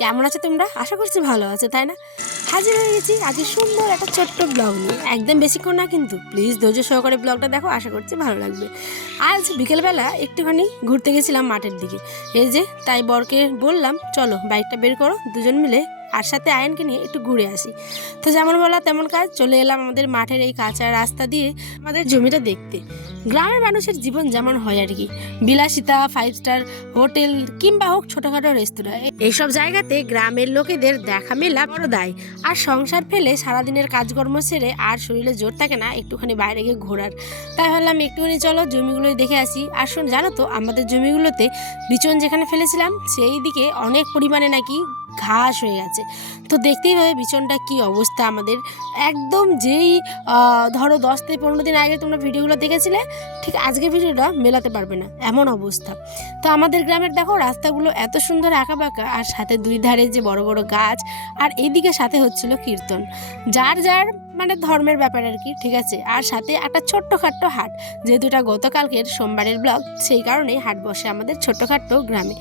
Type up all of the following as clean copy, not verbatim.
কেমন আছো তোমরা? আশা করছি ভালো আছো, তাই না? হাজির হয়ে গেছি আজ সুন্দর একটা ছোট্ট ব্লগ নিয়ে। একদম বেশিক্ষণ না কিন্তু, প্লিজ ধৈর্য সহকারে ব্লগটা দেখো, আশা করছি ভালো লাগবে। আজ বিকেলবেলা একটুখানি ঘুরতে গেছিলাম মাঠের দিকে। এই যে তাই বরকে বললাম চলো বাইকটা বের করো, দুজন মিলে আর সাথে আয়নকে নিয়ে একটু ঘুরে আসি। তো যেমন বলা তেমন কাজ, চলে এলাম আমাদের মাঠের এই কাঁচা রাস্তা দিয়ে আমাদের জমিটা দেখতে। গ্রামের মানুষের জীবন যেমন হয় আর কি, বিলাসিতা, 5 স্টার হোটেল কিংবা হোক ছোটখাটো রেস্তোরাঁ, এইসব জায়গাতে গ্রামের লোকেদের দেখা মেলা বড় দায়। আর সংসার ফেলে সারাদিনের কাজকর্ম সেরে আর শরীরে জোর থাকে না একটুখানি বাইরে গিয়ে ঘোরার। তাই ভাবলাম একটুখানি চলো জমিগুলোই দেখে আসি। আর শোন, জানো তো আমাদের জমিগুলোতে বিচন যেখানে ফেলেছিলাম সেই দিকে অনেক পরিমাণে নাকি ঘাস হয়ে গেছে। তো দেখতেই হবে বিচনটা কি অবস্থা আমাদের। একদম যেই ধরো 10 থেকে 15 দিন আগে তোমরা ভিডিওগুলো দেখেছিলে, ঠিক আজকে ভিডিওটা মেলাতে পারবে না, এমন অবস্থা। তো আমাদের গ্রামের দেখো রাস্তাগুলো এত সুন্দর আঁকা বাঁকা, আর সাথে দুই ধারে যে বড় বড় গাছ, আর এইদিকে সাথে হচ্ছিল কীর্তন, যার যার মানে ধর্মের ব্যাপার আর কি, ঠিক আছে। আর সাথে একটা ছোট্টখাট্ট হাট, যেহেতু এটা গতকালকের সোমবারের ব্লগ, সেই কারণেই হাট বসে আমাদের ছোট্টখাট্ট গ্রামে।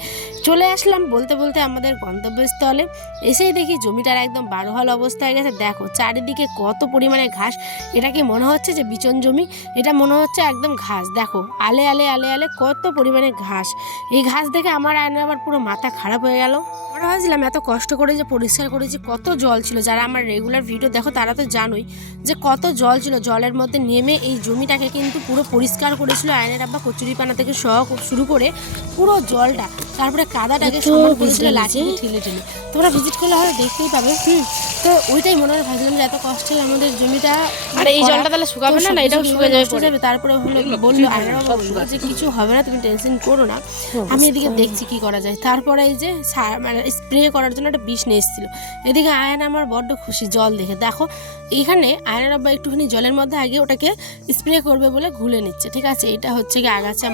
চলে আসলাম বলতে বলতে আমাদের গন্তব্যস্থলে। এসেই দেখি জমিটার একদম বারোহাল অবস্থা হয়ে গেছে। দেখো চারিদিকে কত পরিমাণে ঘাস। এটা কি মনে হচ্ছে যে বিচন জমি? এটা মনে হচ্ছে একদম ঘাস। দেখো আলে আলে আলে আলে কত পরিমাণে ঘাস। এই ঘাস দেখে আমার আবার পুরো মাথা খারাপ হয়ে গেল। আমরা ভাবছিলাম এত কষ্ট করে যে পরিষ্কার করেছি, কত জল ছিল। যারা আমার রেগুলার ভিডিও দেখো তারা তো জানোই যে কত জল ছিল। জলের মধ্যে নেমে এই জমিটাকে কিন্তু পুরো পরিষ্কার করেছিল আয়নের আব্বা, কচুরিপানা থেকে শুরু করে পুরো জলটা, তারপরে কাদাটাকে সমান করেছিল লাঠি ঠেলে ঠেলে। তোমরা ভিজিট করলে হয়তো দেখতেই পাবে। তো ওইটাই মনে হয় ভাবছিলাম যে এত কষ্টে আমাদের জমিটা, আর এই জলটা তাহলে শুকাবে না, এটাও শুকিয়ে যাবে। তারপরে বললো আয়নের বাবা বললো যে কিছু হবে না, তুমি টেনশন করো না, আমি এদিকে দেখছি কি করা যায়। তারপরে এই যে মানে স্প্রে করার জন্য একটা বিষ নিয়ে এসেছিলো। এদিকে আয়ন আমার বড্ড খুশি জল দেখে। দেখো এইখানে আয়নের আব্বা একটুখানি জলের মধ্যে আগে ওটাকে স্প্রে করবে বলে ঘুলে নিচ্ছে, ঠিক আছে। এটা হচ্ছে কি আগাছা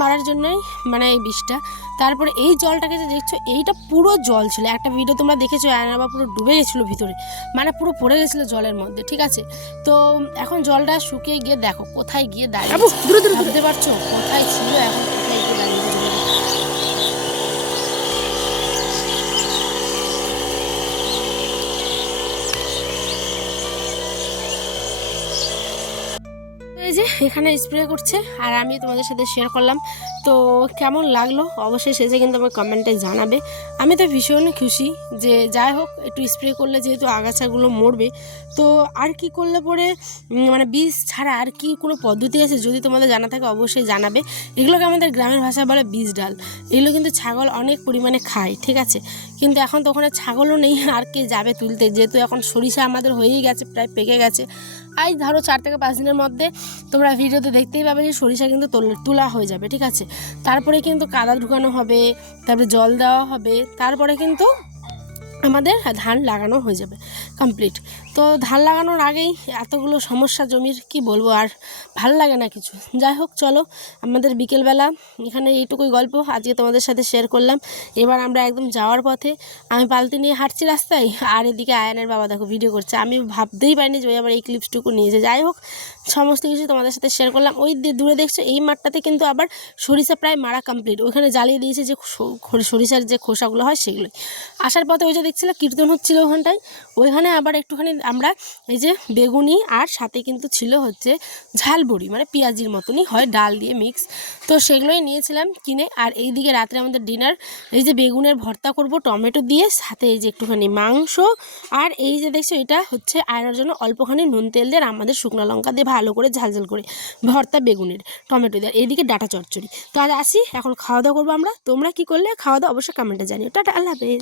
মারার জন্যই মানে এই বিষটা। তারপরে এই জলটাকে যে দেখছো এইটা পুরো জল ছিল। একটা ভিডিও তোমরা দেখেছো আয়নের আব্বা পুরো ডুবে গেছিলো ভিতরে, মানে পুরো পড়ে গেছিলো জলের মধ্যে, ঠিক আছে। তো এখন জলটা শুকিয়ে গিয়ে দেখো কোথায় গিয়ে দাঁড়িয়ে, বুঝতে পারছো কোথায় ছিল, এখন কোথায় গিয়ে দাঁড়িয়ে। এই যে এখানে স্প্রে করছে আর আমি তোমাদের সাথে শেয়ার করলাম। তো কেমন লাগলো অবশ্যই সেটা কিন্তু আমার কমেন্টে জানাবে। আমি তো ভীষণ খুশি যে যাই হোক একটু স্প্রে করলে যেহেতু আগাছাগুলো মরবে। তো আর কি করলে পরে মানে বীজ ছাড়া আর কি কোনো পদ্ধতি আছে যদি তোমাদের জানা থাকে অবশ্যই জানাবে। এগুলোকে আমাদের গ্রামের ভাষায় বলে বীজ ডাল। এগুলো কিন্তু ছাগল অনেক পরিমাণে খায়, ঠিক আছে। কিন্তু এখন তো ওখানে ছাগলও নেই, আর কে যাবে তুলতে, যেহেতু এখন সরিষা আমাদের হয়েই গেছে, প্রায় পেকে গেছে। এই ধরো 4 থেকে 5 দিনের মধ্যে তোমরা ভিডিওতে দেখতেই পাবে যে সরিষা কিন্তু তোলা হয়ে যাবে, ঠিক আছে। তারপরে কিন্তু কাদা ঢুকানো হবে, তারপরে জল দেওয়া হবে, তারপরে কিন্তু আমাদের ধান লাগানো হয়ে যাবে কমপ্লিট। তো ধান লাগানোর আগেই এতগুলো সমস্যা জমির, কি বলবো, আর ভালো লাগে না কিছু। যাই হোক চলো আমাদের বিকেলবেলা এখানে এইটুকুই গল্প আজকে তোমাদের সাথে শেয়ার করলাম। এবার আমরা একদম যাওয়ার পথে, আমি বালতি নিয়ে হাঁটছি রাস্তায়, আর এদিকে আয়নের বাবা দেখো ভিডিও করছে। আমি ভাবতেই পারিনি যে আবার এই ক্লিপসটুকু নিয়েছে। যাই হোক সমস্ত কিছু তোমাদের সাথে শেয়ার করলাম। ওই দূরে দেখছো এই মাঠটাতে কিন্তু আবার সরিষা প্রায় মারা কমপ্লিট। ওইখানে জ্বালিয়ে দিয়েছে যে সরিষার যে খোসাগুলো হয় সেগুলোই। আসার পথে ওই যে দেখছিল কীর্তন হচ্ছিল ওখানটায়, ওইখানে আবার একটুখানি আমরা এই যে বেগুনি আর সাথে কিন্তু ছিল হচ্ছে ঝালবড়ি, মানে পেঁয়াজির মতনই হয় ডাল দিয়ে মিক্স। তো সেগুলোই নিয়েছিলাম কিনে। আর এই দিকে রাত্রে আমাদের ডিনার এই যে বেগুনের ভর্তা করব টমেটো দিয়ে, সাথে এই যে একটুখানি মাংস। আর এই যে দেখছো এটা হচ্ছে আয়নার জন্য অল্পখানি নুন তেল দিয়ে আমাদের শুকনো লঙ্কা দিয়ে ভালো করে ঝালঝাল করে ভর্তা বেগুনের টমেটো দিয়ে, এইদিকে ডাটা চচ্চড়ি। তো আজ আসি, এখন খাওয়া দাওয়া করবো আমরা। তোমরা কি করলে খাওয়া দাওয়া অবশ্যই কমেন্টে জানিও। টাটা, আল্লাহ হাফেজ।